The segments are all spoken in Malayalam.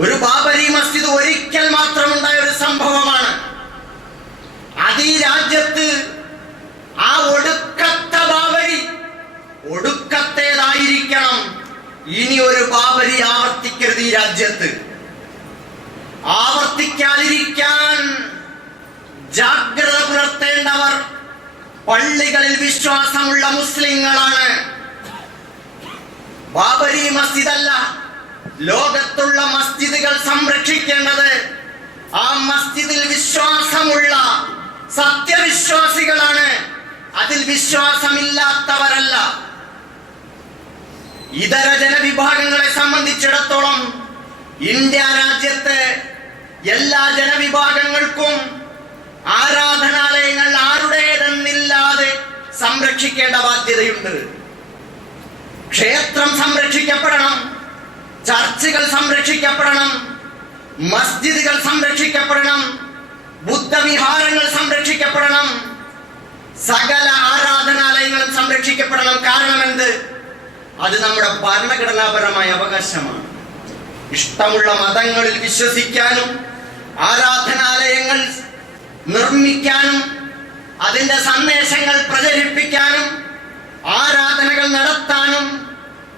ഒരു ബാബരി മസ്ജിദ് ഒരിക്കൽ മാത്രമുണ്ടായ ഒരു സംഭവമാണ്. അത് ഈ രാജ്യത്ത് ആ ഒടുക്കത്തെ ബാബരി ഒടുക്കത്തേതായിരിക്കണം. ഇനി ഒരു ബാബരി ആവർത്തിക്കരുത് ഈ രാജ്യത്ത്. ആവർത്തിക്കാതിരിക്കാൻ ജാഗ്രത പുലർത്തേണ്ടവർ പള്ളികളിൽ വിശ്വാസമുള്ള മുസ്ലിങ്ങളാണ്. ബാബരി മസ്ജിദ് അല്ല ലോകത്തുള്ള മസ്ജിദുകൾ സംരക്ഷിക്കേണ്ടത് ആ മസ്ജിദിൽ വിശ്വാസമുള്ള സത്യവിശ്വാസികളാണ്. അതിൽ വിശ്വാസമില്ലാത്തവരല്ല. ഇതര ജനവിഭാഗങ്ങളെ സംബന്ധിച്ചിടത്തോളം ഇന്ത്യ രാജ്യത്തെ എല്ലാ ജനവിഭാഗങ്ങൾക്കും ആരാധനാലയങ്ങൾ ആരുടേതെന്നില്ലാതെ സംരക്ഷിക്കേണ്ട ബാധ്യതയുണ്ട്. ക്ഷേത്രം സംരക്ഷിക്കപ്പെടണം. ചർച്ചുകൾ സംരക്ഷിക്കപ്പെടണം മസ്ജിദുകൾ സംരക്ഷിക്കപ്പെടണം ബുദ്ധവിഹാരങ്ങൾ സംരക്ഷിക്കപ്പെടണം സകല ആരാധനാലയങ്ങളും സംരക്ഷിക്കപ്പെടണം. കാരണം എന്ത് അത് നമ്മുടെ ഭരണഘടനാപരമായ അവകാശമാണ്. ഇഷ്ടമുള്ള മതങ്ങളിൽ വിശ്വസിക്കാനും ആരാധനാലയങ്ങൾ നിർമ്മിക്കാനും അതിന്റെ സന്ദേശങ്ങൾ പ്രചരിപ്പിക്കാനും ആരാധനകൾ നടത്താനും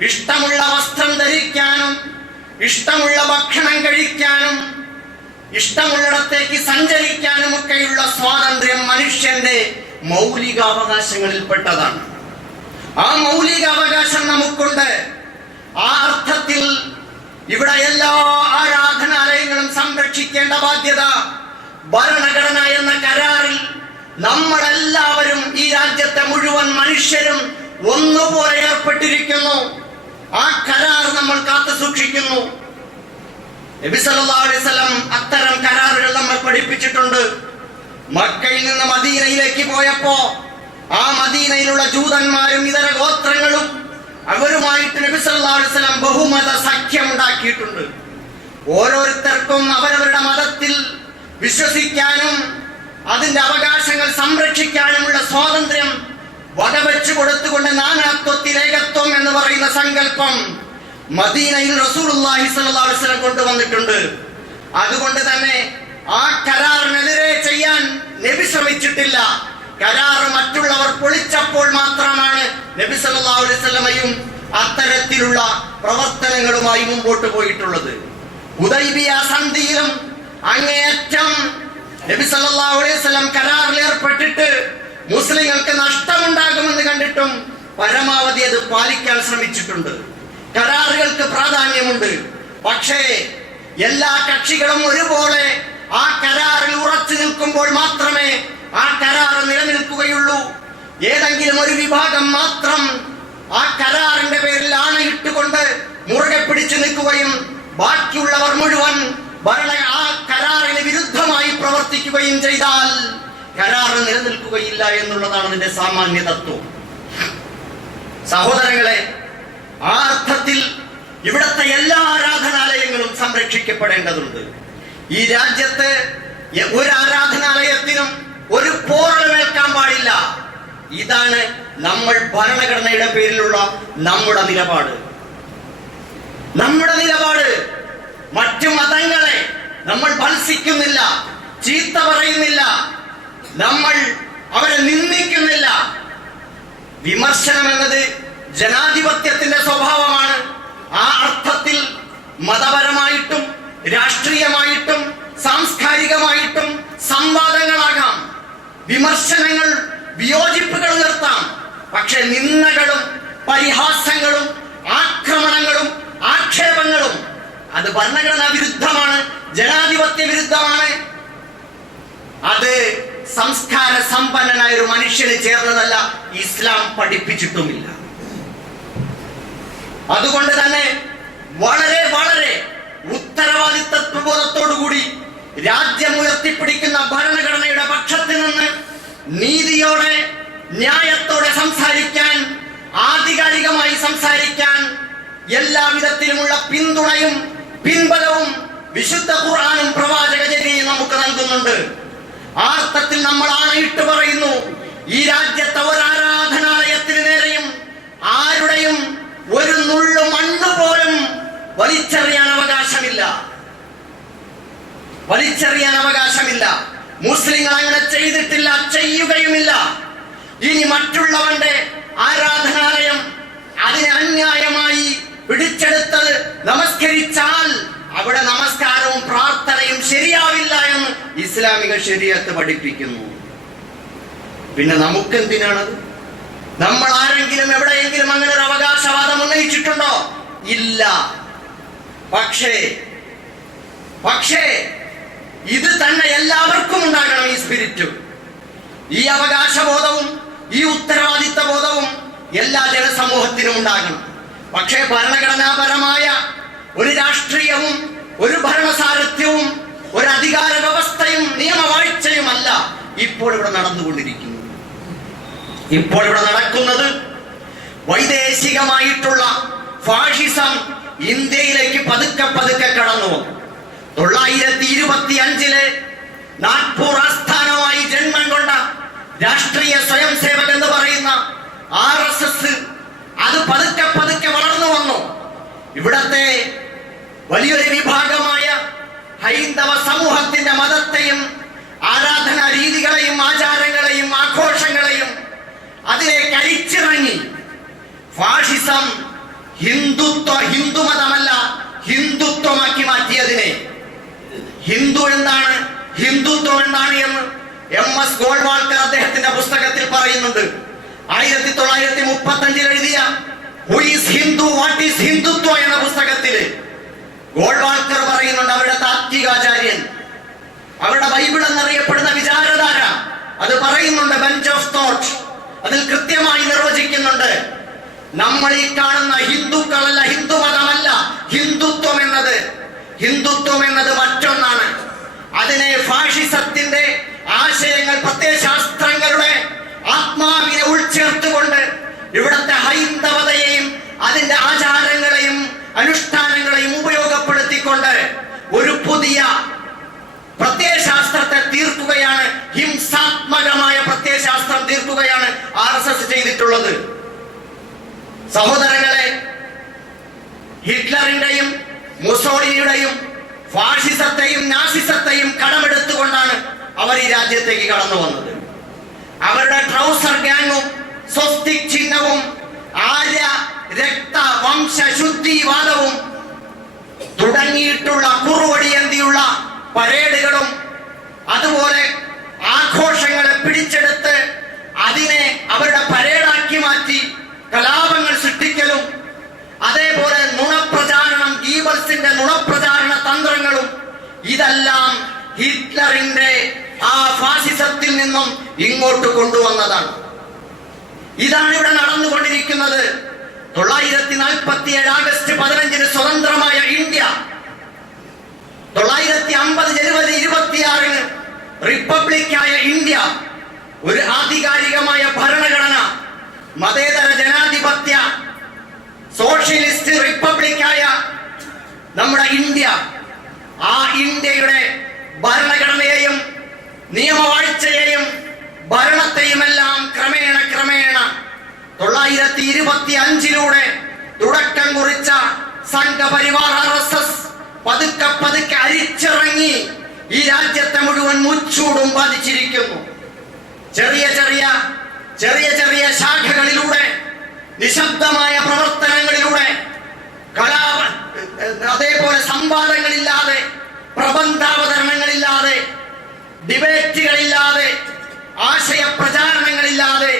ഇഷ്ടമുള്ള വസ്ത്രം ധരിക്കാനും ഇഷ്ടമുള്ള ഭക്ഷണം കഴിക്കാനും ഇഷ്ടമുള്ളിടത്തേക്ക് സഞ്ചരിക്കാനും ഒക്കെയുള്ള സ്വാതന്ത്ര്യം മനുഷ്യന്റെ മൗലികാവകാശങ്ങളിൽപ്പെട്ടതാണ്. ആ മൗലിക അവകാശം നമുക്കുണ്ട്. ആ അർത്ഥത്തിൽ ഇവിടെ എല്ലാ ആരാധനാലയങ്ങളും സംരക്ഷിക്കേണ്ട ബാധ്യത ഭരണഘടന എന്ന കരാറിൽ നമ്മളെല്ലാവരും ഈ രാജ്യത്തെ മുഴുവൻ മനുഷ്യരും ഒന്നുപോലെ ഏർപ്പെട്ടിരിക്കുന്നു. ആ കരാർ നമ്മൾ കാത്തു സൂക്ഷിക്കുന്നു. അത്തരം കരാറുകൾ നമ്മൾ പഠിപ്പിച്ചിട്ടുണ്ട്. മക്കയിൽ നിന്ന് മദീനയിലേക്ക് പോയപ്പോ ആ മദീനയിലുള്ള ജൂതന്മാരും ഇതര ഗോത്രങ്ങളും അവരുമായിട്ട് നബി സല്ലല്ലാഹു അലൈഹി വസല്ലം ബഹുമത സഖ്യം ഉണ്ടാക്കിയിട്ടുണ്ട്. ഓരോരുത്തർക്കും അവരവരുടെ മതത്തിൽ വിശ്വസിക്കാനും അതിന്റെ അവകാശങ്ങൾ സംരക്ഷിക്കാനുമുള്ള സ്വാതന്ത്ര്യം വകവെച്ചു കൊടുത്തുകൊണ്ട് നാനാത്വത്തിൽ ഏകത്വം എന്ന് പറയുന്ന സങ്കല്പം മദീനയിൽ റസൂലുള്ളാഹി സ്വല്ലല്ലാഹു അലൈഹി വസല്ലം കൊണ്ടുവന്നിട്ടുണ്ട്. അതുകൊണ്ട് തന്നെ ആ കരാറിനെതിരെ ചെയ്യാൻ നബി ശ്രമിച്ചിട്ടില്ല. കരാറ് മറ്റുള്ളവർ പൊളിച്ചപ്പോൾ മാത്രമാണ് നബി സല്ലല്ലാഹു അലൈഹി വസല്ലമയും അത്തരത്തിലുള്ള പ്രവർത്തനങ്ങളുമായി മുമ്പോട്ട് പോയിട്ടുള്ളത്. ഉദൈബിയ സന്ധിയിലും അങ്ങേയറ്റം നബി സല്ലല്ലാഹു അലൈഹി വസല്ലം കരാറിൽ ഏർപ്പെട്ടിട്ട് മുസ്ലിങ്ങൾക്ക് നഷ്ടമുണ്ടാകുമെന്ന് കണ്ടിട്ടും പരമാവധി അത് പാലിക്കാൻ ശ്രമിച്ചിട്ടുണ്ട്. കരാറുകൾക്ക് പ്രാധാന്യമുണ്ട്. പക്ഷേ എല്ലാ കക്ഷികളും ഒരുപോലെ ആ കരാറിൽ ഉറച്ചു നിൽക്കുമ്പോൾ മാത്രമേ ആ കരാർ നിലനിൽക്കുകയുള്ളൂ. ഏതെങ്കിലും ഒരു വിഭാഗം മാത്രം ആ കരാറിന്റെ പേരിൽ ആണയിട്ടുകൊണ്ട് മുറുകെ പിടിച്ചു നിൽക്കുകയും ബാക്കിയുള്ളവർ മുഴുവൻ ഭരണ ആ കരാറിന് വിരുദ്ധമായി പ്രവർത്തിക്കുകയും ചെയ്താൽ കരാർ നിലനിൽക്കുകയില്ല എന്നുള്ളതാണ് അതിന്റെ സാമാന്യ തത്വം. സഹോദരങ്ങളെ ആ അർത്ഥത്തിൽ ഇവിടുത്തെ എല്ലാ ആരാധനാലയങ്ങളും സംരക്ഷിക്കപ്പെടേണ്ടതുണ്ട്. ഈ രാജ്യത്ത് ഒരു ആരാധനാലയത്തിനും ഒരു പോറലേൽക്കാൻ പാടില്ല. ഇതാണ് നമ്മൾ ഭരണഘടനയുടെ പേരിലുള്ള നമ്മുടെ നിലപാട്. നമ്മുടെ നിലപാട്. മറ്റു മതങ്ങളെ നമ്മൾ ഭത്സിക്കുന്നില്ല ചീത്ത പറയുന്നില്ല നമ്മൾ അവരെ നിന്ദിക്കുന്നില്ല. വിമർശനം എന്നത് ജനാധിപത്യത്തിന്റെ സ്വഭാവമാണ്. ആ അർത്ഥത്തിൽ മതപരമായിട്ടും രാഷ്ട്രീയമായിട്ടും സാംസ്കാരികമായിട്ടും സംവാദങ്ങളാകാം. വിമർശനങ്ങൾ വിയോജിപ്പുകൾ നിർത്താം. പക്ഷെ നിന്ദകളും പരിഹാസങ്ങളും ആക്രമണങ്ങളും ആക്ഷേപങ്ങളും അത് ഭരണഘടനാ വിരുദ്ധമാണ് ജനാധിപത്യ വിരുദ്ധമാണ്. അത് സംസ്കാര സമ്പന്നനായ ഒരു മനുഷ്യന് ചേർന്നതല്ല ഇസ്ലാം പഠിപ്പിച്ചിട്ടുമില്ല. അതുകൊണ്ട് തന്നെ വളരെ വളരെ ഉത്തരവാദിത്വബോധത്തോടുകൂടി രാജ്യം ഉയർത്തിപ്പിടിക്കുന്ന ഭരണഘടനയുടെ പക്ഷത്തിൽ നിന്ന് നീതിയോടെ ന്യായത്തോടെ സംസാരിക്കാൻ ആധികാരികമായി സംസാരിക്കാൻ എല്ലാ വിധത്തിലുമുള്ള പിന്തുണയും പിൻബലവും വിശുദ്ധ ഖുർആാനും പ്രവാചകചര്യയും നമുക്ക് നൽകുന്നുണ്ട്. ആ നമ്മൾ ആണയിട്ട് പറയുന്നു. ഈ രാജ്യത്തെ ഒരു ആരാധനാലയത്തിന് നേരെയും ആരുടെയും ഒരു നുള്ളു മണ്ണ് പോലും വലിച്ചെറിയാൻ അവകാശമില്ല. വലിച്ചെറിയാൻ അവകാശമില്ല. മുസ്ലിങ്ങൾ അങ്ങനെ ചെയ്തിട്ടില്ല ചെയ്യുകയുമില്ല. ഇനി മറ്റുള്ളവന്റെ ആരാധനാലയം അതിനെ അന്യായമായി പിടിച്ചെടുത്തത് നമസ്കരിച്ചാൽ അവിടെ നമസ്കാരവും പ്രാർത്ഥനയും ശരിയാവില്ല എന്ന് ഇസ്ലാമിക ശരീരത്ത് പഠിപ്പിക്കുന്നു. പിന്നെ നമുക്കെന്തിനാണത്? നമ്മൾ ആരെങ്കിലും എവിടെയെങ്കിലും അങ്ങനെ ഒരു അവകാശവാദം ഉന്നയിച്ചിട്ടുണ്ടോ? ഇല്ല. പക്ഷേ പക്ഷേ ഇത് തന്നെ എല്ലാവർക്കും ഉണ്ടാകണം ഈ സ്പിരിറ്റ്. ഈ അവകാശബോധവും ഈ ഉത്തരവാദിത്ത ബോധവും എല്ലാ ജനസമൂഹത്തിനും ഉണ്ടാകണം. പക്ഷേ ഭരണഘടനാപരമായ ഒരു രാഷ്ട്രീയവും ഒരു ഭരണസാരഥ്യവും ഒരു അധികാര വ്യവസ്ഥയും നിയമവാഴ്ചയുമല്ല ഇപ്പോൾ ഇവിടെ നടന്നുകൊണ്ടിരിക്കുന്നു. ഇപ്പോൾ ഇവിടെ നടക്കുന്നത് വൈദേശികമായിട്ടുള്ള ഫാഷിസം ഇന്ത്യയിലേക്ക് പതുക്കെ പതുക്കെ കടന്നു തൊള്ളായിരത്തി ഇരുപത്തി അഞ്ചിൽ നാഗ്പൂർ ആസ്ഥാനമായി ജന്മം കൊണ്ട രാഷ്ട്രീയ സ്വയം സേവകൻ എന്ന് പറയുന്ന ആർ എസ് എസ് അത് പതുക്കെ പതുക്കെ വളർന്നു വന്നു. ഇവിടത്തെ വലിയൊരു വിഭാഗമായ ഹൈന്ദവ സമൂഹത്തിന്റെ മതത്തെയും ആരാധനാ രീതികളെയും ആചാരങ്ങളെയും ആഘോഷങ്ങളെയും അതിനെ കരിച്ചിറങ്ങി ഫാഷിസം ഹിന്ദുത്വ ഹിന്ദുമതമല്ല ഹിന്ദുത്വമാക്കി മാറ്റിയതിനെ. ഹിന്ദു എന്താണ്? ഹിന്ദുത്വം എന്താണ് എന്ന് എം എസ് ഗോൾവാൾക്കർ അദ്ദേഹത്തിന്റെ പുസ്തകത്തിൽ പറയുന്നുണ്ട്. ആയിരത്തി തൊള്ളായിരത്തി മുപ്പത്തി അഞ്ചിൽ എഴുതിയ who is Hindu what is പുസ്തകത്തിൽ ഗോൾവാൾക്കർ പറയുന്നുണ്ട് അവരുടെ താത്വികാചാര്യൻ അവരുടെ ബൈബിൾ എന്നറിയപ്പെടുന്ന വിചാരധാര. അത് പറയുന്നുണ്ട് ബെഞ്ച് ഓഫ് തോട്ട് അതിൽ കൃത്യമായി നിർവചിക്കുന്നുണ്ട്. നമ്മൾ ഈ കാണുന്ന ഹിന്ദുക്കളല്ല ഹിന്ദു മതമല്ല ഹിന്ദുത്വം എന്നത്. ഹിന്ദുത്വം എന്നത് മറ്റൊന്നാണ്. അതിനെ ഫാഷിസത്തിന്റെ ആശയങ്ങൾ പ്രത്യയശാസ്ത്രങ്ങളുടെ ആത്മാവിനെ ഉൾച്ചേർത്തുകൊണ്ട് ഇവിടുത്തെ ഹൈന്ദവതയെയും അതിന്റെ ആചാരങ്ങളെയും അനുഷ്ഠാനങ്ങളെയും ഉപയോഗപ്പെടുത്തിക്കൊണ്ട് ഒരു പുതിയ പ്രത്യയശാസ്ത്രത്തെ തീർക്കുകയാണ് ഹിംസാത്മകമായ പ്രത്യയശാസ്ത്രം തീർക്കുകയാണ് ആർ എസ് എസ് ചെയ്തിട്ടുള്ളത്. സഹോദരങ്ങളെ ഹിറ്റ്ലറിന്റെയും മുസോളിനിയുടെയും ഫാഷിസത്തെയും നാസിസത്തെയും കടമെടുത്തുകൊണ്ടാണ് അവർ ഈ രാജ്യത്തേക്ക് കടന്നു വന്നത്. അവരുടെ ട്രൗസർ ഗാങ്ങും സ്വസ്തിക് ചിഹ്നവും ആര്യ രക്ത വംശശുദ്ധിവാദവും തുടങ്ങിയിട്ടുള്ള കുറുവടിയന്തിയുള്ള പരേഡുകളും അതുപോലെ ആഘോഷങ്ങളെ പിടിച്ചെടുത്ത് അതിനെ അവരുടെ പരേഡാക്കി മാറ്റി കലാപങ്ങൾ സൃഷ്ടിക്കലും അതേപോലെ നുണപ്രചാരണം ഗീബൽസിന്റെ നുണപ്രചാരണ തന്ത്രങ്ങളും ഇതെല്ലാം ഹിറ്റ്ലറിന്റെ ആ ഫാസിസത്തിൽ നിന്നും ഇങ്ങോട്ട് കൊണ്ടുവന്നതാണ്. ഇതാണ് ഇവിടെ നടന്നുകൊണ്ടിരിക്കുന്നത്. തൊള്ളായിരത്തി നാൽപ്പത്തി ഏഴ് ആഗസ്റ്റ് പതിനഞ്ചിന് സ്വതന്ത്രമായ ഇന്ത്യ. തൊള്ളായിരത്തി അമ്പത് ജനുവരി ഇരുപത്തിയാറിന് റിപ്പബ്ലിക്കായ ഇന്ത്യ. ഒരു ആധികാരികമായ ഭരണഘടന. മതേതര ജനാധിപത്യ. സോഷ്യലിസ്റ്റ് റിപ്പബ്ലിക്കായ നമ്മുടെ ഇന്ത്യ. ആ ഇന്ത്യയുടെ ഭരണഘടനയെയും നിയമവാഴ്ചയെയും ഭരണത്തെയുമെല്ലാം ക്രമേണ ക്രമേണ തൊള്ളായിരത്തി ഇരുപത്തി അഞ്ചിലൂടെ തുടക്കം കുറിച്ച സംഘപരിവാർ ആർ എസ് എസ് പതുക്കെ പതുക്കെ അരിച്ചിറങ്ങി ഈ രാജ്യത്തെ മുഴുവൻ മുച്ചൂടും ബാധിച്ചിരിക്കുന്നു. ചെറിയ ചെറിയ ചെറിയ ചെറിയ ശാഖകളിലൂടെ നിശബ്ദമായ പ്രവർത്തനങ്ങളിലൂടെ കലാ അതേപോലെ സംവാദങ്ങളില്ലാതെ പ്രബന്ധാവതരണങ്ങളില്ലാതെ ഡിബേറ്റുകളില്ലാതെ ആശയ പ്രചാരണങ്ങളില്ലാതെ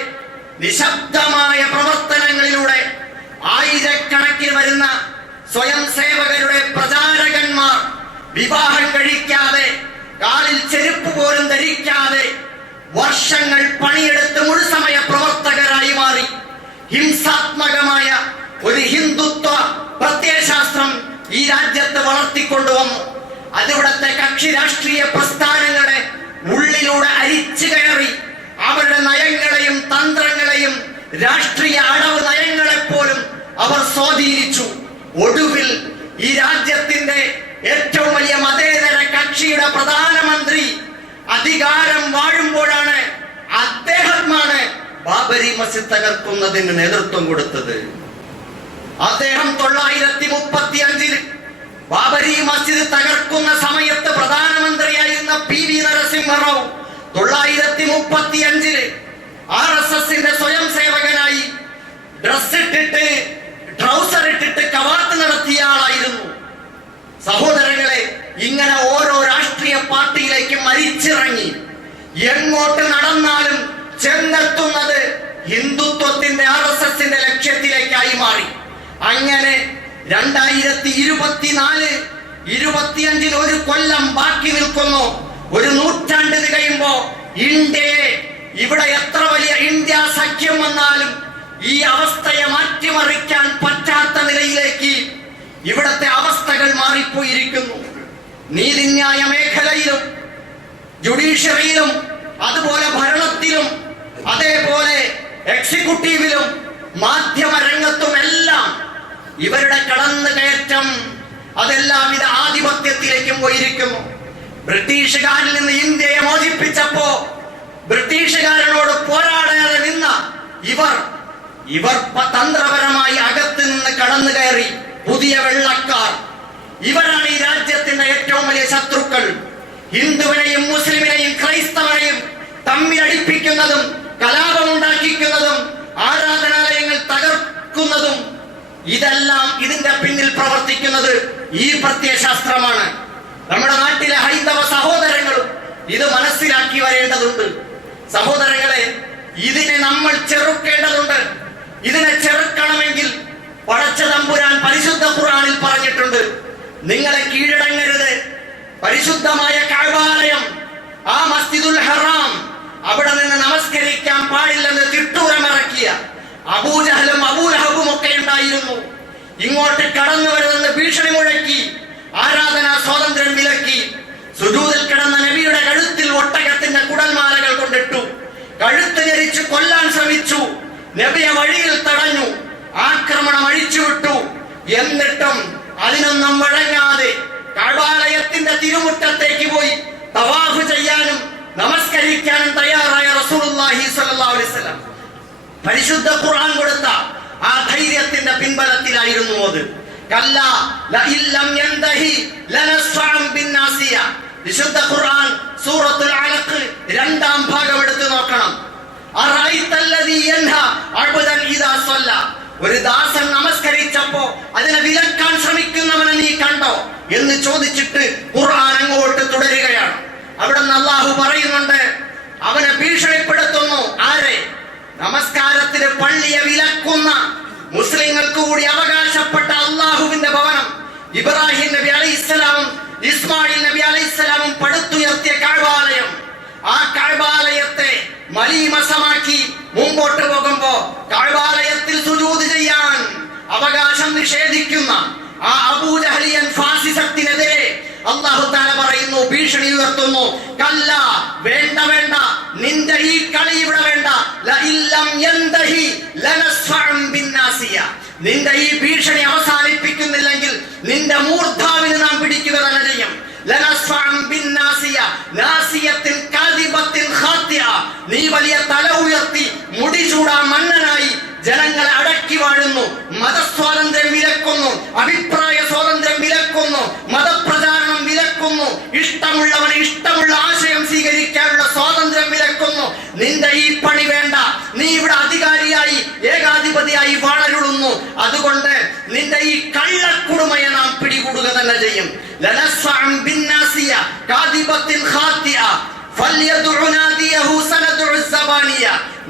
നിശബ്ദമായ പ്രവർത്തനങ്ങളിലൂടെ ആയിരക്കണക്കിന് വരുന്ന സ്വയം സേവകരുടെ പ്രചാരകന്മാർ വിവാഹം കഴിക്കാതെ കാലിൽ ചെരുപ്പ് പോലും ധരിക്കാതെ വർഷങ്ങൾ പണിയെടുത്ത് മുഴുസമയ പ്രവർത്തകരായി മാറി. ഹിംസാത്മകമായ ഒരു ഹിന്ദുത്വ പ്രത്യയശാസ്ത്രം ഈ രാജ്യത്ത് വളർത്തിക്കൊണ്ടുവന്നു. അതിവിടത്തെ കക്ഷി രാഷ്ട്രീയ പ്രസ്ഥാനങ്ങളെ ഉള്ളിലൂടെ അരിച്ചു കയറി അവരുടെ നയങ്ങളെയും തന്ത്രങ്ങളെയും രാഷ്ട്രീയ അടവ് നയങ്ങളെ പോലും അവർ സ്വാധീനിച്ചു. ഒടുവിൽ ഈ രാജ്യത്തിന്റെ ഏറ്റവും വലിയ മതേതര കക്ഷിയുടെ പ്രധാനമന്ത്രി അധികാരം വാഴുമ്പോഴാണ് അദ്ദേഹമാണ് ബാബരി മസ്ജിദ് തകർക്കുന്നതിന് നേതൃത്വം കൊടുത്തത്. അദ്ദേഹം തൊള്ളായിരത്തി മുപ്പത്തി അഞ്ചിൽ ബാബരി മസ്ജിദ് തകർക്കുന്ന സമയത്ത് പ്രധാനമന്ത്രിയായിരുന്ന പി വി നരസിംഹറാവു തൊള്ളായിരത്തി മുപ്പത്തി അഞ്ചിൽ ആർ എസ് എസിന്റെ സ്വയം സേവകനായി ഡ്രസ് ഇട്ടിട്ട് ട്രൗസർ ഇട്ടിട്ട് കവാത്ത് നടത്തിയ ആളായിരുന്നു. സഹോദരങ്ങളെ ഇങ്ങനെ ഓരോ രാഷ്ട്രീയ പാർട്ടിയിലേക്ക് മരിച്ചിറങ്ങി. എങ്ങോട്ട് നടന്നാലും ചെന്നെത്തുന്നത് ഹിന്ദുത്വത്തിന്റെ ആർ എസ് എസിന്റെ ലക്ഷ്യത്തിലേക്കായി മാറി. അങ്ങനെ രണ്ടായിരത്തി ഇരുപത്തിനാല് ഇരുപത്തിയഞ്ചിൽ ഒരു കൊല്ലം ബാക്കി നിൽക്കുന്നു. ഒരു നൂറ്റാണ്ട് തികയുമ്പോ ഇന്ത്യയെ ഇവിടെ എത്ര വലിയ ഇന്ത്യ സഖ്യം വന്നാലും ഈ അവസ്ഥയെ മാറ്റിമറിക്കാൻ പറ്റാത്ത നിലയിലേക്ക് ഇവിടത്തെ അവസ്ഥകൾ മാറിപ്പോയിരിക്കുന്നു. നീതിന്യായ മേഖലയിലും ജുഡീഷ്യറിയിലും അതുപോലെ ഭരണത്തിലും അതേപോലെ എക്സിക്യൂട്ടീവിലും മാധ്യമ രംഗത്തും എല്ലാം ഇവരുടെ കടന്നു കയറ്റം അതെല്ലാം ഇത് ആധിപത്യത്തിലേക്കും പോയിരിക്കുന്നു. ബ്രിട്ടീഷുകാരിൽ നിന്ന് ഇന്ത്യയെ മോചിപ്പിച്ചപ്പോ ബ്രിട്ടീഷുകാരനോട് പോരാടാതെ നിന്ന ഇവർ ഇവർ തന്ത്രപരമായി അകത്ത് നിന്ന് കടന്നു കയറി പുതിയ വെള്ളക്കാർ. ഇവരാണ് ഈ രാജ്യത്തിന്റെ ഏറ്റവും വലിയ ശത്രുക്കൾ. ഹിന്ദുവിനെയും മുസ്ലിമിനെയും ക്രൈസ്തവനെയും തമ്മിലടിപ്പിക്കുന്നതും കലാപമുണ്ടാക്കിക്കുന്നതും ആരാധനാലയങ്ങൾ തകർക്കുന്നതും ഇതെല്ലാം ഇതിന്റെ പിന്നിൽ പ്രവർത്തിക്കുന്നത് ഈ പ്രത്യയശാസ്ത്രമാണ്. നമ്മുടെ നാട്ടിലെ ഹൈന്ദവ സഹോദരങ്ങളും ഇത് മനസ്സിലാക്കി വരേണ്ടതുണ്ട്. സഹോദരങ്ങളെ ഇതിനെ നമ്മൾ ചെറുക്കേണ്ടതുണ്ട്. ഇതിനെ ചെറുക്കണമെങ്കിൽ പടച്ച തമ്പുരാൻ പരിശുദ്ധ ഖുറാനിൽ പറഞ്ഞിട്ടുണ്ട്. നിങ്ങളെ കീഴടങ്ങരുത്. പരിശുദ്ധമായ കാഴ്വാലയം ആ മസ്ജിദുൽ ഹറാം അവിടെ നിന്ന് നമസ്കരിക്കാൻ പാടില്ലെന്ന് തിട്ടൂരമിറക്കിയ അബൂജഹലും അബൂലഹബും ഒക്കെ ഉണ്ടായിരുന്നു. ഇങ്ങോട്ട് കടന്നു വരുമെന്ന് ഭീഷണി മുഴക്കി ആരാധനാ സ്വാതന്ത്ര്യം വിലക്കി സുജൂതിൽ കിടന്ന നബിയുടെ കഴുത്തിൽ ഒട്ടകത്തിന്റെ കുടൽമാലകൾ കൊണ്ടിട്ടു. കഴുത്ത് ഞെരിച്ച് കൊല്ലാൻ ശ്രമിച്ചു. നബിയെ വഴിയിൽ തടഞ്ഞു. ആക്രമണം അഴിച്ചുവിട്ടു. എന്നിട്ടും അതിനൊന്നും വഴങ്ങാതെ കഴവാലയത്തിന്റെ തിരുമുറ്റത്തേക്ക് പോയി തവാഫ് ചെയ്യാനും നമസ്കരിക്കാനും തയ്യാറായ റസൂലുള്ളാഹി അലൈഹി വസല്ലം. പരിശുദ്ധ ഖുർആൻ കൊടുത്ത ആ ധൈര്യത്തിന്റെ പിൻബലത്തിലായിരുന്നു അത്. കല്ല ലഇല്ലം യന്തഹി ലനസ്ഫഅൻ ബിന്നാസിയ. വിശുദ്ധ ഖുർആൻ സൂറത്തുൽ അലഖ് രണ്ടാം ഭാഗം എടുത്തു നോക്കണം. അറഅയ്തല്ലദീ യൻഹ അബ്ദൻ ഇദാ സല്ല ഒരു ദാസൻ നമസ്കരിച്ചപ്പോ അതിനെ വിലക്കാൻ ശ്രമിക്കുന്നവനെ നീ കണ്ടോ എന്ന് ചോദിച്ചിട്ട് ഖുർആൻ അങ്ങോട്ട് തുടരുകയാണ്. അവിടെ അള്ളാഹു പറയുന്നുണ്ട് അവനെ ഭീഷണിപ്പെടുത്തുന്നു. ആരെ? നമസ്കാരത്തിന് പള്ളിയെ വിലക്കുന്ന മുസ്ലിങ്ങൾക്ക് കൂടി അവകാശപ്പെട്ട അള്ളാഹുവിന്റെ ഭവനം ഇബ്രാഹിം നബി അലൈഹിസ്സലാമും ഇസ്മായിൽ നബി അലൈഹിസ്സലാമും പടുത്തുയർത്തിയ കാഴ്വാലയം. ആ കാഴ്വാലയത്തെ മലീമസമാക്കി മുമ്പോട്ട് പോകുമ്പോ കാഴ്വാലയത്തിൽ സുജൂത് ചെയ്യാൻ അവകാശം നിഷേധിക്കുന്ന ആ അബൂജഹലിയൻ ഫാസിസത്തിനെതിരെ അള്ളാഹു താല പറയുന്നു ഭീഷണി ഉയർത്തുന്നു. കല്ല വേണ്ട വേണ്ട. നിന്റെ ഈ കളി ഇവിടെ വേണ്ട. ലഇല്ലം യന്തഹി നിന്റെ ഈ ഭീഷണി അവസാനിപ്പിക്കുന്നില്ലെങ്കിൽ നിന്റെ മൂർധാവിന് നാം പിടിക്കുക തന്നെ ചെയ്യും. നീ വലിയ തല ഉയർത്തി മുടി ചൂടാ മണ്ണനായി ജനങ്ങളെ അടക്കി വാഴുന്നു. മതസ്വാതന്ത്ര്യം വിലക്കുന്നു. അഭിപ്രായ സ്വാതന്ത്ര്യം വിലക്കുന്നു. മതപ്രചാരണം വിലക്കുന്നു. ഇഷ്ടമുള്ളവന് ഇഷ്ടമുള്ള ആശയം സ്വീകരിക്കാനുള്ള സ്വാതന്ത്ര്യം വിലക്കുന്നു നിന്റെ ഈ പണി വേണ്ട നീ ഇവിടെ അധികാരിയായി ഏകാധിപതിയായി വാഴരുളുന്നു അതുകൊണ്ട് നിന്റെ ഈ കള്ളക്കുടുമയെ നാം പിടികൂടുക തന്നെ ചെയ്യും.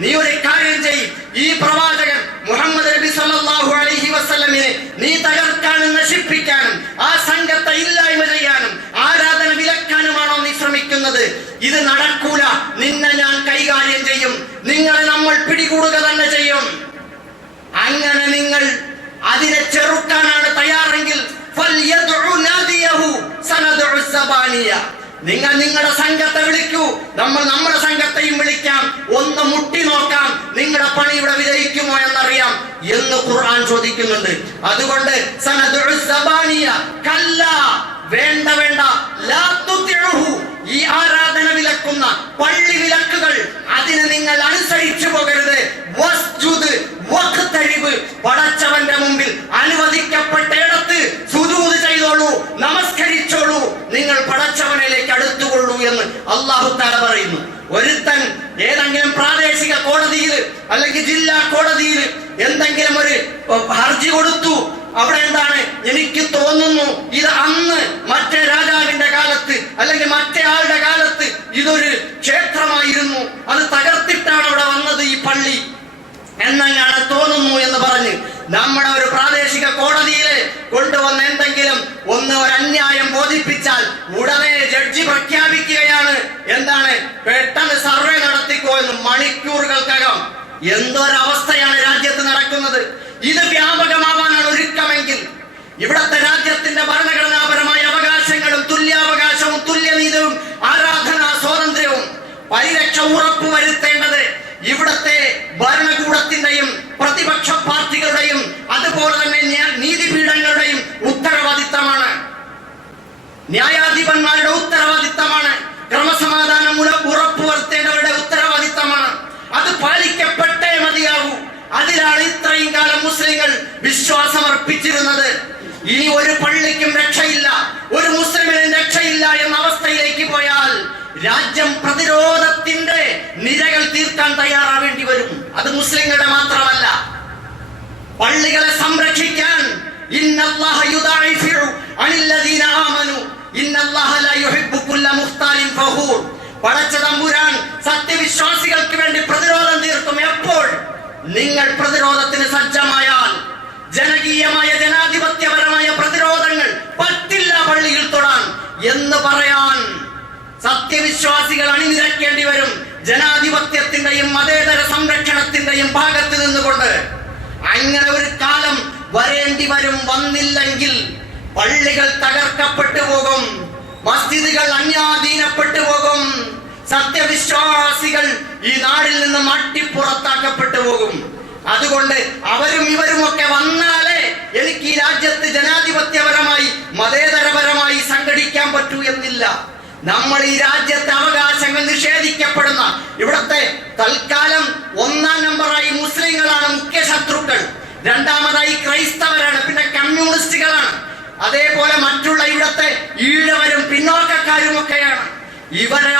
നീ ഒരു കാര്യം ചെയ്യും. ഈ പ്രവാചകൻ മുഹമ്മദ് നബി സല്ലല്ലാഹു അലൈഹി വസല്ലമയെ നീ തകർക്കാനും നശിപ്പിക്കാനും ആ സംഘത്തെ ഇല്ലായ്മ ചെയ്യാനും ആരാധന വിലക്കാനുമാണോ നീ ശ്രമിക്കുന്നത്? ഇത് നടക്കൂല. നിന്നെ ഞാൻ കൈകാര്യം ചെയ്യും. നിങ്ങളെ നമ്മൾ പിടികൂടുക തന്നെ ചെയ്യും. അങ്ങനെ നിങ്ങൾ അതിനെ ചെറുക്കാനാണ് തയ്യാറെങ്കിൽ നിങ്ങൾ നിങ്ങളുടെ സംഘത്തെ വിളിക്കൂ. നമ്മൾ നമ്മുടെ സംഘത്തെയും വിളിക്കാം. ഒന്ന് മുട്ടി നോക്കാം. നിങ്ങളുടെ പണി ഇവിടെ വിജയിക്കുമോ എന്നറിയാം എന്ന് ഖുർആൻ ചോദിക്കുന്നുണ്ട്. അതുകൊണ്ട് കല്ല വേണ്ട വേണ്ട. ഈ ആരാധന വിലക്കുന്ന പള്ളി വിലക്കുകൾ അതിന് നിങ്ങൾ അനുസരിച്ചു പോകരുത്. പടച്ചവന്റെ മുമ്പിൽ അനുവദിക്കപ്പെട്ടയിടത്ത് സുജൂദ് ചെയ്തോളൂ നമസ്കരിച്ചോളൂ. നിങ്ങൾ പടച്ചവനിലേക്ക് അടുത്തുകൊള്ളൂ എന്ന് അള്ളാഹു താല പറയുന്നു. ഒരുത്തൻ ഏതെങ്കിലും പ്രാദേശിക കോടതിയിൽ അല്ലെങ്കിൽ ജില്ലാ കോടതിയിൽ എന്തെങ്കിലും ഒരു ഹർജി കൊടുത്തു. അവിടെ എന്താണ്? എനിക്ക് തോന്നുന്നു ഇത് അന്ന് മറ്റേ രാജാവിന്റെ കാലത്ത് അല്ലെങ്കിൽ മറ്റേ ആളുടെ കാലത്ത് ഇതൊരു ക്ഷേത്രമായിരുന്നു. അത് തകർത്തിട്ടാണ് അവിടെ വന്നത് ഈ പള്ളി. എന്നങ്ങാണ് തോന്നുന്നു എന്ന് പറഞ്ഞ് നമ്മുടെ ഒരു പ്രാദേശിക കോടതിയിൽ കൊണ്ടുവന്ന എന്തെങ്കിലും ഒന്ന് ഒരു അന്യായം ബോധിപ്പിച്ചാൽ ഉടനെ ജഡ്ജി പ്രഖ്യാപിക്കുകയാണ് എന്താണ് പെട്ടെന്ന് സർവേ നടത്തിക്കോ എന്ന് മണിക്കൂറുകൾക്കകം എന്തൊരവസ്ഥയാണ് രാജ്യത്ത് നടക്കുന്നത്? ഇത് വ്യാപകമാവാനാണ് ഒരുക്കമെങ്കിൽ ഇവിടത്തെ രാജ്യത്തിന്റെ ഭരണഘടനാപരമായ അവകാശങ്ങളും തുല്യാവകാശവും തുല്യനീതവും ആരാധനാ സ്വാതന്ത്ര്യവും പരിരക്ഷ ഉറപ്പ് വരുത്തേണ്ടത് ഇവിടത്തെ ഭരണകൂടത്തിന്റെയും പ്രതിപക്ഷ പാർട്ടികളുടെയും അതുപോലെ തന്നെ നീതിപീഠങ്ങളുടെയും ഉത്തരവാദിത്തമാണ്. ന്യായാധിപന്മാരുടെ ഉത്തരവാദിത്തമാണ്. ക്രമസമാധാനം ഉറപ്പ് ഉറപ്പുവരുത്തേണ്ടവരുടെ ഉത്തരവാദിത്തമാണ്. അത് പാലിക്കപ്പെട്ടേ മതിയാകൂ അതിലാണ് ഇത്രയും കാലം മുസ്ലിങ്ങൾ വിശ്വാസമർപ്പിച്ചിരുന്നത്. ഇനി ഒരു പള്ളിക്കും രക്ഷയില്ല. രാജ്യം പ്രതിരോധത്തിന്റെ നിരകൾ തീർക്കാൻ തയ്യാറാവേണ്ടി വരും. അത് മുസ്ലിങ്ങളുടെ മാത്രമല്ല. പള്ളികളെ സംരക്ഷിക്കാൻ പടച്ച തമ്പുരാൻ സത്യവിശ്വാസികൾക്ക് വേണ്ടി പ്രതിരോധം തീർക്കും എപ്പോൾ? നിങ്ങൾ പ്രതിരോധത്തിന് സജ്ജമായാൽ. ജനകീയമായ ജനാധിപത്യപരമായ പ്രതിരോധങ്ങൾ പറ്റില്ല പള്ളിയിൽ തൊടാൻ എന്ന് പറയാൻ സത്യവിശ്വാസികൾ അണിനിരക്കേണ്ടി വരും. ജനാധിപത്യത്തിന്റെയും മതേതര സംരക്ഷണത്തിന്റെയും ഭാഗത്ത് നിന്നുകൊണ്ട് അങ്ങനെ ഒരു കാലം വരേണ്ടി വരും വന്നില്ലെങ്കിൽ പള്ളികൾ തകർക്കപ്പെട്ടു പോകും മസ്ജിദുകൾ അന്യാധീനപ്പെട്ടു പോകും സത്യവിശ്വാസികൾ ഈ നാടിൽ നിന്ന് മട്ടിപ്പുറത്താക്കപ്പെട്ടു പോകും. അതുകൊണ്ട് അവരും ഇവരും ഒക്കെ വന്നാലേ എനിക്ക് ഈ രാജ്യത്ത് ജനാധിപത്യപരമായി മതേതരപരമായി സംഘടിക്കാൻ പറ്റൂ എന്നില്ല. നമ്മൾ ഈ രാജ്യത്തെ അവകാശങ്ങൾ നിഷേധിക്കപ്പെടുന്ന ഇവിടത്തെ തൽക്കാലം ഒന്നാം നമ്പറായി മുസ്ലിങ്ങളാണ് മുഖ്യ ശത്രുക്കൾ. രണ്ടാമതായി ക്രൈസ്തവരാണ് പിന്നെ കമ്മ്യൂണിസ്റ്റുകളാണ്. അതേപോലെ മറ്റുള്ള ഇവിടത്തെ ഈഴവരും പിന്നോക്കക്കാരും ഒക്കെയാണ്. ഇവരെ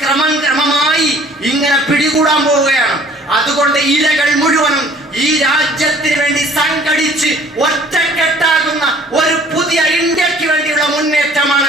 ക്രമം ക്രമമായി ഇങ്ങനെ പിടികൂടാൻ പോവുകയാണ്. അതുകൊണ്ട് ഇരകൾ മുഴുവനും ഈ രാജ്യത്തിന് വേണ്ടി സംഘടിച്ച് ഒറ്റക്കെട്ടാകുന്ന ഒരു പുതിയ ഇന്ത്യയ്ക്ക് വേണ്ടിയുള്ള മുന്നേറ്റമാണ്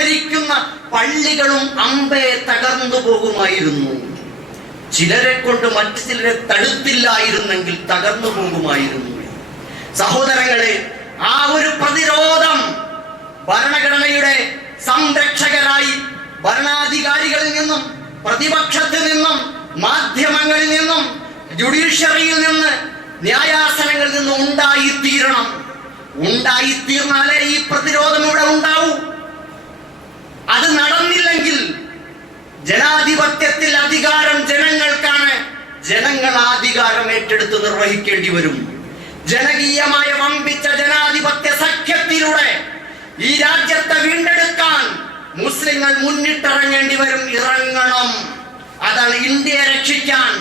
സ്മരിക്കുന്ന പള്ളികളും അമ്പേ തകർന്നു പോകുമായിരുന്നു. ചിലരെ കൊണ്ട് മറ്റു ചിലരെ തടുത്തില്ലായിരുന്നെങ്കിൽ തകർന്നു പോകുമായിരുന്നു. സഹോദരങ്ങളെ ആ ഒരു പ്രതിരോധം ഭരണഘടനയുടെ സംരക്ഷകരായി ഭരണാധികാരികളിൽ നിന്നും പ്രതിപക്ഷത്തിൽ നിന്നും മാധ്യമങ്ങളിൽ നിന്നും ജുഡീഷ്യറിയിൽ നിന്ന് ന്യായാസനങ്ങളിൽ നിന്നും ഉണ്ടായിത്തീരണം. ഉണ്ടായിത്തീർന്നാലേ ഈ പ്രതിരോധം ഇവിടെ ഉണ്ടാവൂ. അത് നടന്നില്ലെങ്കിൽ ജനാധിപത്യത്തിൽ അധികാരം ജനങ്ങൾക്കാണ്. ജനങ്ങൾ അധികാരം ഏറ്റെടുത്ത് നിർവഹിക്കേണ്ടി വരും. ജനകീയമായ വമ്പിച്ച ജനാധിപത്യ സഖ്യത്തിലൂടെ ഈ രാജ്യത്തെ വീണ്ടെടുക്കാൻ മുസ്ലിങ്ങൾ മുന്നിട്ടിറങ്ങേണ്ടി വരും. ഇറങ്ങണം. അതാണ് ഇന്ത്യയെ രക്ഷിക്കാൻ.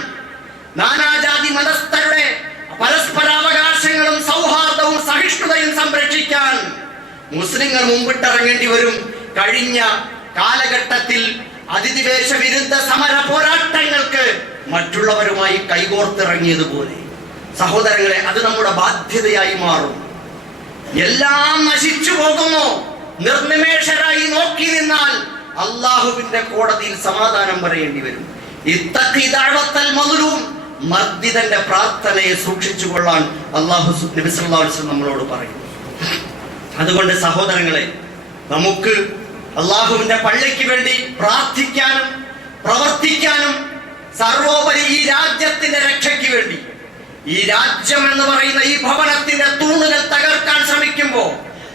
നാനാജാതി മതസ്ഥരുടെ പരസ്പരാവകാശങ്ങളും സൗഹാർദ്ദവും സഹിഷ്ണുതയും സംരക്ഷിക്കാൻ മുസ്ലിങ്ങൾ മുമ്പിട്ടിറങ്ങേണ്ടി വരും. കഴിഞ്ഞ കാലഘട്ടത്തിൽ അതിനിവേശ വിരുദ്ധ സമര പോരാട്ടങ്ങൾക്ക് മറ്റുള്ളവരുമായി കൈകോർത്തിറങ്ങിയതുപോലെ. സഹോദരങ്ങളെ അത് നമ്മുടെ ബാധ്യതയായി മാറും. എല്ലാം നശിച്ചു പോകുന്നു നിർനിമേഷരായി നോക്കി നിന്നാൽ അള്ളാഹുവിന്റെ കോടതിയിൽ സമാധാനം പറയേണ്ടി വരും. മർദ്ദിതന്റെ പ്രാർത്ഥനയെ സൂക്ഷിച്ചു കൊള്ളാൻ അള്ളാഹു നബിസ് നമ്മളോട് പറയുന്നു. അതുകൊണ്ട് സഹോദരങ്ങളെ നമുക്ക് അള്ളാഹുവിന്റെ പള്ളിക്ക് വേണ്ടി പ്രാർത്ഥിക്കാനും പ്രവർത്തിക്കാനും സർവോപരി ഈ രാജ്യത്തിന്റെ രക്ഷയ്ക്ക് വേണ്ടി. ഈ രാജ്യം എന്ന് പറയുന്ന ഈ ഭവനത്തിന്റെ തൂണുകൾ തകർക്കാൻ ശ്രമിക്കുമ്പോ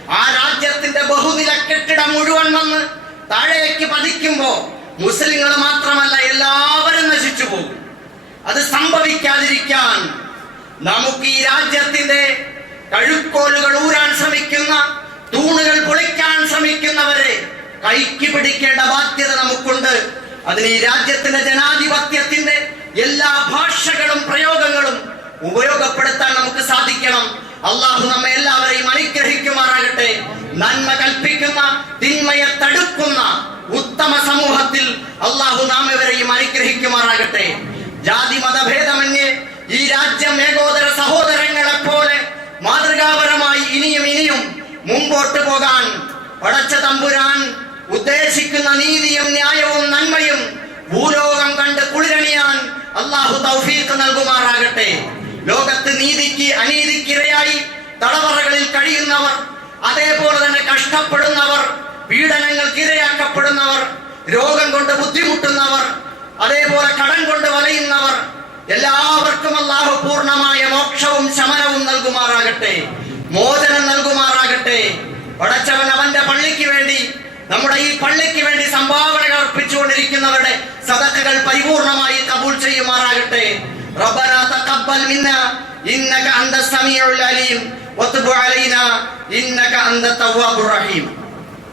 ആ രാജ്യത്തിന്റെ ബഹുനില കെട്ടിടം മുഴുവൻ വന്ന് താഴേക്ക് പതിക്കുമ്പോ മുസ്ലിങ്ങൾ മാത്രമല്ല എല്ലാവരും നശിച്ചു പോകും. അത് സംഭവിക്കാതിരിക്കാൻ നമുക്ക് ഈ രാജ്യത്തിന്റെ കൈക്ക് പിടിക്കേണ്ട ബാധ്യത നമുക്കുണ്ട്. അതിന് ഈ രാജ്യത്തിന്റെ ജനാധിപത്യത്തിന്റെ എല്ലാ ഭാഷകളും പ്രയോഗങ്ങളും ഉപയോഗപ്പെടുത്താൻ നമുക്ക് സാധിക്കണം. അള്ളാഹു നമ്മെ എല്ലാവരെയും അനുഗ്രഹിക്കുമാറാകട്ടെ. നന്മ കൽപ്പിക്കുന്ന തിന്മയെ തടുക്കുന്ന ഉത്തമ സമൂഹത്തിൽ അള്ളാഹു നാം ഇവരെയും അനുഗ്രഹിക്കുമാറാകട്ടെ. ജാതി മതഭേദമന്യേ ഈ രാജ്യം ഏകോദര സഹോദരങ്ങളെ പോലെ മാതൃകാപരമായി ഇനിയും ഇനിയും മുമ്പോട്ട് പോകാൻ പടച്ച തമ്പുരാൻ ഉദ്ദേശിക്കുന്ന നീതിയും ന്യായവും നന്മയും ഭൂലോകം കണ്ട് കുളിരണിയാൻ അള്ളാഹു തൗഫീഖ് നൽകുമാറാകട്ടെ. ലോകത്ത് നീതിക്ക് അനീതിക്കിരയായി തടവറകളിൽ കഴിയുന്നവർ അതേപോലെ തന്നെ കഷ്ടപ്പെടുന്നവർ പീഡനങ്ങൾക്ക് ഇരയാക്കപ്പെടുന്നവർ രോഗം കൊണ്ട് ബുദ്ധിമുട്ടുന്നവർ അതേപോലെ കടം കൊണ്ട് വലയുന്നവർ എല്ലാവർക്കും അള്ളാഹു പൂർണമായ മോക്ഷവും ശമനവും നൽകുമാറാകട്ടെ. മോചനം നൽകുമാറാകട്ടെ. പടച്ചവൻ അവന്റെ പള്ളിക്ക് വേണ്ടി നമ്മുടെ ഈ പള്ളിക്ക് വേണ്ടി സംഭാവനകൾ അർപ്പിച്ചുകൊണ്ടിരിക്കുന്നവരുടെ സദക്കകൾ പരിപൂർണമായി കബൂൾ ചെയ്യുമാറാകട്ടെ ربنا تقبل منا انك انت السميع العليم وتب علينا انك انت التواب الرحيم